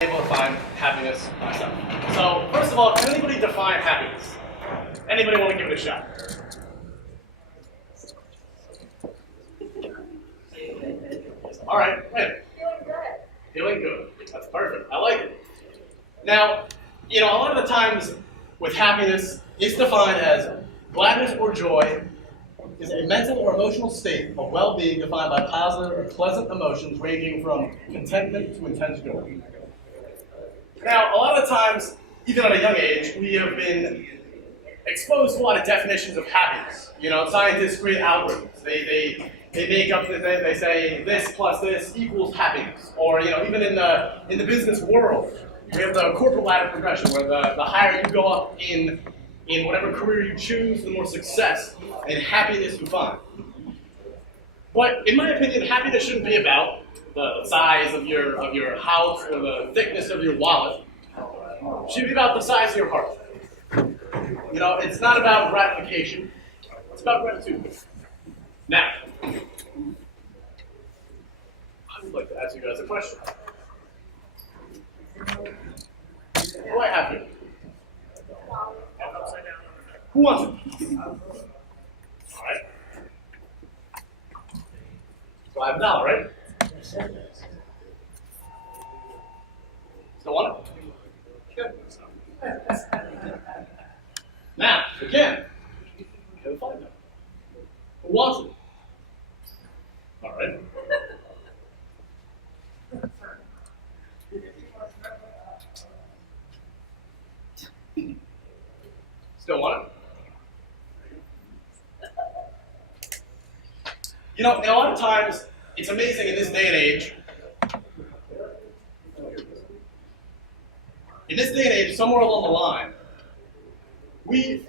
able to find happiness myself. So, first of all, can anybody define happiness? Anybody want to give it a shot? All right, great. Feeling good. Feeling good. That's perfect. I like it. Now, a lot of the times with happiness, it's defined as gladness or joy is a mental or emotional state of well-being defined by positive or pleasant emotions ranging from contentment to intense joy. Now, a lot of times, even at a young age, we have been exposed to a lot of definitions of happiness. Scientists create algorithms. They make up, they say this plus this equals happiness. Or, even in the business world, we have the corporate ladder progression, where the higher you go up in whatever career you choose, the more success and happiness you find. But in my opinion, happiness shouldn't be about the size of your house or the thickness of your wallet. It should be about the size of your heart. It's not about gratification. It's about gratitude. Now, I would like to ask you guys a question. What do I have here? Who wants it? All right. So I have $1, right? Still want it? Good. Now, again, go find it. Who wants it? All right. Still want it? A lot of times, it's amazing in this day and age. In this day and age, somewhere along the line, we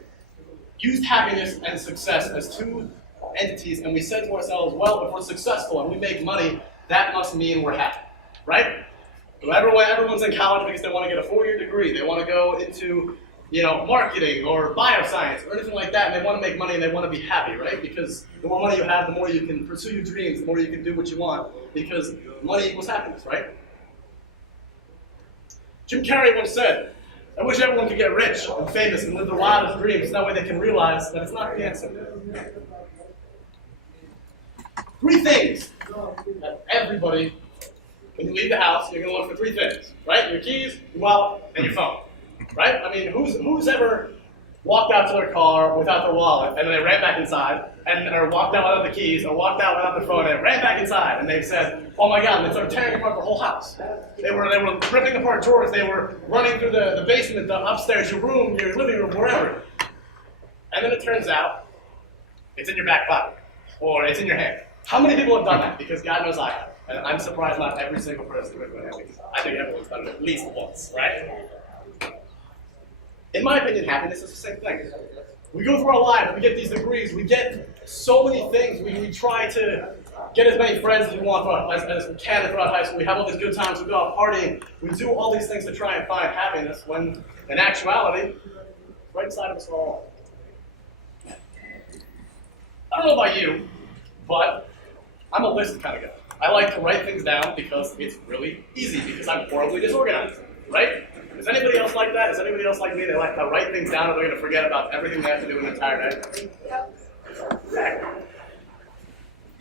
used happiness and success as two entities, and we said to ourselves, well, if we're successful and we make money, that must mean we're happy, right? So everyone's in college because they want to get a 4-year degree. They want to go into marketing or bioscience or anything like that, and they want to make money and they want to be happy, right? Because the more money you have, the more you can pursue your dreams, the more you can do what you want, because money equals happiness, right? Jim Carrey once said, I wish everyone could get rich and famous and live their wildest dreams, so that way they can realize that it's not the answer. 3 things that everybody, when you leave the house, you're going to look for 3 things, right? Your keys, your wallet, and your phone. Right? I mean, who's ever walked out to their car without their wallet and then they ran back inside, or walked out without the keys, or walked out without their phone and ran back inside, and they said, "Oh my God!" And they started tearing apart the whole house. They were ripping apart drawers. They were running through the basement, the upstairs, your room, your living room, wherever. And then it turns out it's in your back pocket or it's in your hand. How many people have done that? Because God knows I have, and I'm surprised not every single person has done it. I think everyone's done it at least once, right? In my opinion, happiness is the same thing. We go through our lives, we get these degrees, we get so many things, we try to get as many friends as we want as we can throughout high school, we have all these good times, we go out partying, we do all these things to try and find happiness, when in actuality, it's right inside of us all. I don't know about you, but I'm a list kind of guy. I like to write things down because it's really easy, because I'm horribly disorganized, right? Is anybody else like that? Is anybody else like me? They like to write things down and they're going to forget about everything they have to do an entire day? Yep.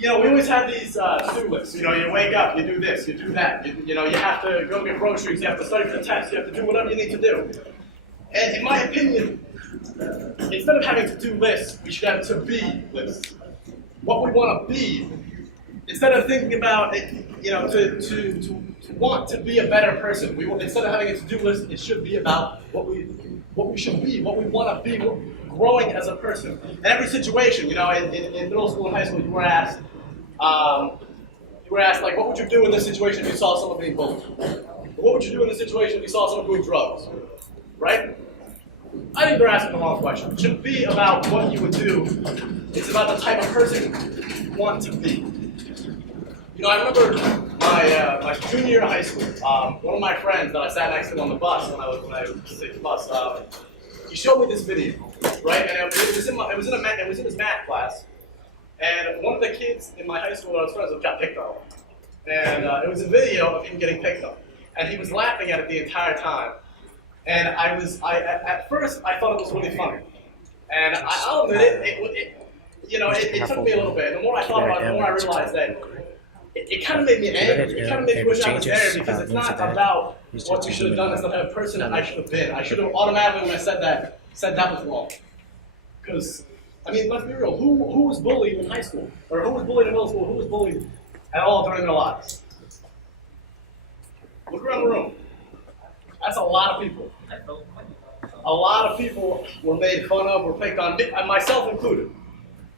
We always have these to-do lists. You wake up, you do this, you do that. You have to go get groceries, you have to study for the test, you have to do whatever you need to do. And in my opinion, instead of having to-do lists, we should have to-be lists. What we want to be, instead of thinking about it, to want to be a better person. Instead of having a to-do list, it should be about what we should be, what we want to be, growing as a person. In every situation, in middle school and high school, you were asked, like, what would you do in this situation if you saw someone being bullied? What would you do in this situation if you saw someone doing drugs? Right? I think they're asking the wrong question. It shouldn't be about what you would do. It's about the type of person you want to be. I remember my junior year of high school. One of my friends that I sat next to on the bus when I was taking the bus, he showed me this video, right? And it was in his math class. And one of the kids in my high school that I was friends with got picked on. And it was a video of him getting picked on. and he was laughing at it the entire time. And at first I thought it was really funny, and I'll admit it took me a little bit. The more I thought about it, the more I realized that it kind of made me angry. It kind of made me wish I was there, because it's not about what you should have done. It's not the type of person that I should have been. I should have automatically, when I said that was wrong. Because, I mean, let's be real. Who was bullied in high school? Or who was bullied in middle school? Who was bullied at all during their lives? Look around the room. That's a lot of people. A lot of people were made fun of, were picked on, myself included.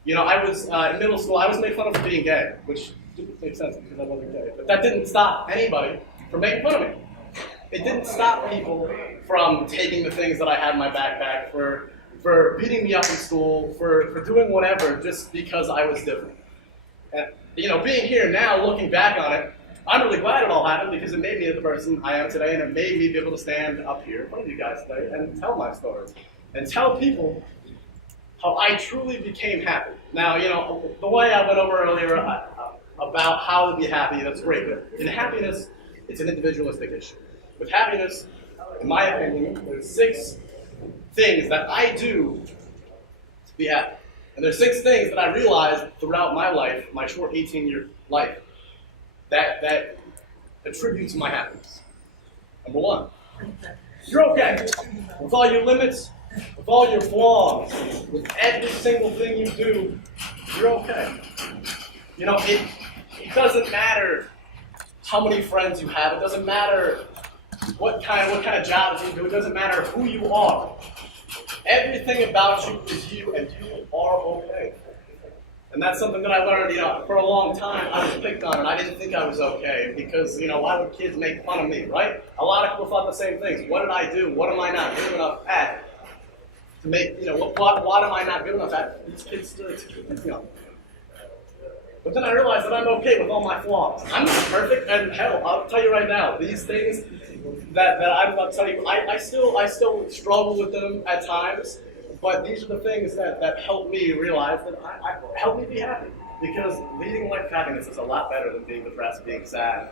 You know, I was in middle school, I was made fun of for being gay, which didn't make sense because I wasn't gay. But that didn't stop anybody from making fun of me. It didn't stop people from taking the things that I had in my backpack, for beating me up in school, for doing whatever, just because I was different. And, you know, being here now, looking back on it, I'm really glad it all happened, because it made me the person I am today, and it made me be able to stand up here in front of you guys today and tell my story. And tell people how I truly became happy. Now, you know, the way I went over earlier about how to be happy, that's great, but in happiness, it's an individualistic issue. With happiness, in my opinion, there's 6 things that I do to be happy. And there's 6 things that I realized throughout my life, my short 18-year life, that attribute to my happiness. Number 1, you're okay. With all your limits, with all your flaws, with every single thing you do, you're okay. You know, it doesn't matter how many friends you have. It doesn't matter what kind of jobs you do. It doesn't matter who you are. Everything about you is you, and you are okay. And that's something that I learned, you know, for a long time. I was picked on, and I didn't think I was okay, because, you know, why would kids make fun of me, right? A lot of people thought the same things. What did I do? What am I not good enough at? To make, you know, what am I not good enough at? These kids still keep me on. But then I realized that I'm okay with all my flaws. I'm not perfect, and hell, I'll tell you right now, these things that I'm about to tell you, I still struggle with them at times. But these are the things that help me realize that help me be happy. Because leading a life of happiness is a lot better than being depressed, being sad,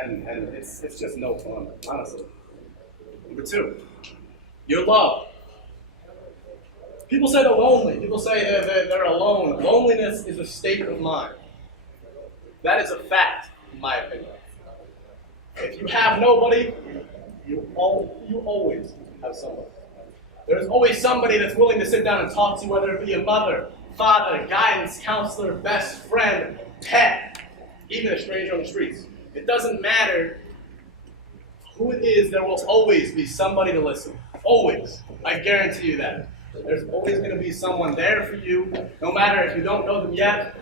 and it's just no fun, honestly. Number 2, you're loved. People say they're lonely. People say they're alone. Loneliness is a state of mind. That is a fact, in my opinion. If you have nobody, you always have somebody. There's always somebody that's willing to sit down and talk to you, whether it be a mother, father, guidance, counselor, best friend, pet, even a stranger on the streets. It doesn't matter who it is, there will always be somebody to listen. Always. I guarantee you that. There's always going to be someone there for you, no matter if you don't know them yet,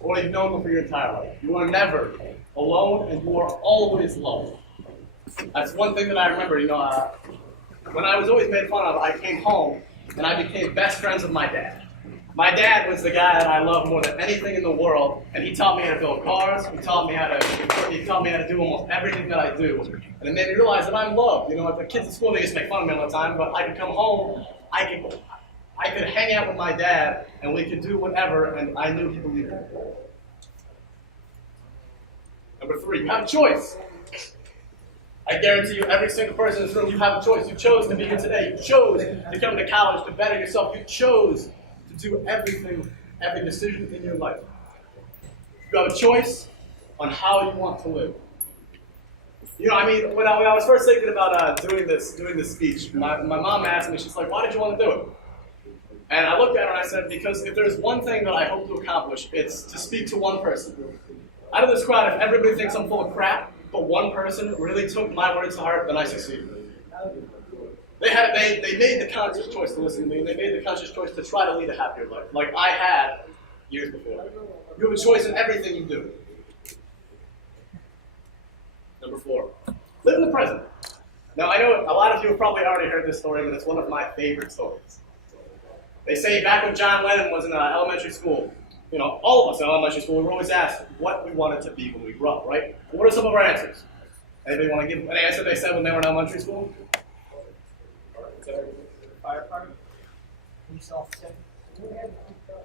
or you've known them for your entire life. You are never alone, and you are always loved. That's one thing that I remember, you know, when I was always made fun of, I came home and I became best friends with my dad. My dad was the guy that I loved more than anything in the world, and he taught me how to build cars. He taught me how to do almost everything that I do, and it made me realize that I'm loved. You know, the kids at school, they used to make fun of me all the time, but I could come home, I could hang out with my dad, and we could do whatever, and I knew he believed me. Number 3, you have a choice. I guarantee you, every single person in this room, you have a choice. You chose to be here today. You chose to come to college to better yourself. You chose to do everything, every decision in your life. You have a choice on how you want to live. You know, I mean, when I was first thinking about doing this speech, my mom asked me, she's like, why did you want to do it? And I looked at her and I said, because if there's one thing that I hope to accomplish, it's to speak to one person. Out of this crowd, if everybody thinks I'm full of crap, but one person really took my words to heart, then I succeeded. They made the conscious choice to listen to me. They made the conscious choice to try to lead a happier life, like I had years before. You have a choice in everything you do. Number 4, live in the present. Now, I know a lot of you have probably already heard this story, but it's one of my favorite stories. They say back when John Lennon was in elementary school, you know, all of us in elementary school, we were always asked what we wanted to be when we grew up, right? What are some of our answers? Anybody want to give an answer they said when they were in elementary school? Firefighter. Police officer.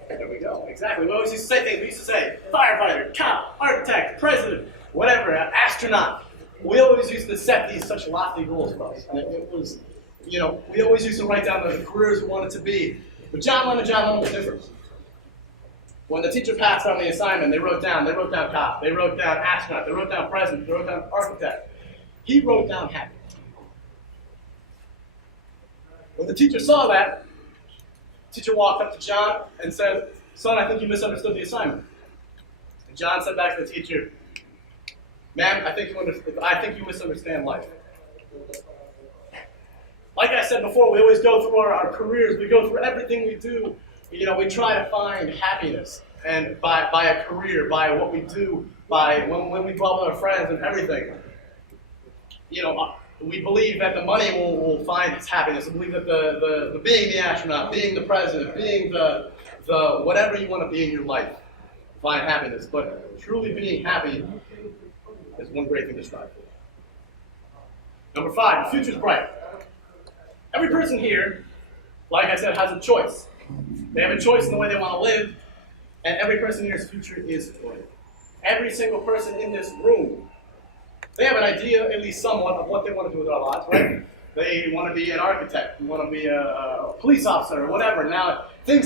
There we go. Exactly. We always used to say things. We used to say firefighter, cop, architect, president, whatever, astronaut. we always used to set these such lofty goals for us. And it was, we always used to write down the careers we wanted to be. But John Lennon was different. When the teacher passed on the assignment, they wrote down cop, they wrote down astronaut, they wrote down president, they wrote down architect. He wrote down happy. When the teacher saw that, the teacher walked up to John and said, "Son, I think you misunderstood the assignment." And John said back to the teacher, "Ma'am, I think you misunderstand life." Like I said before, we always go through our careers, we go through everything we do. We try to find happiness, and by a career, by what we do, by when we go out with our friends and everything. We believe that the money will find its happiness. We believe that the being the astronaut, being the president, being the whatever you want to be in your life, find happiness. But truly being happy is one great thing to strive for. Number 5, the future's bright. Every person here, like I said, has a choice. They have a choice in the way they want to live, and every person here's future is bright. Every single person in this room, they have an idea, at least somewhat, of what they want to do with their lives, right? They want to be an architect, they want to be a police officer, or whatever. Now, things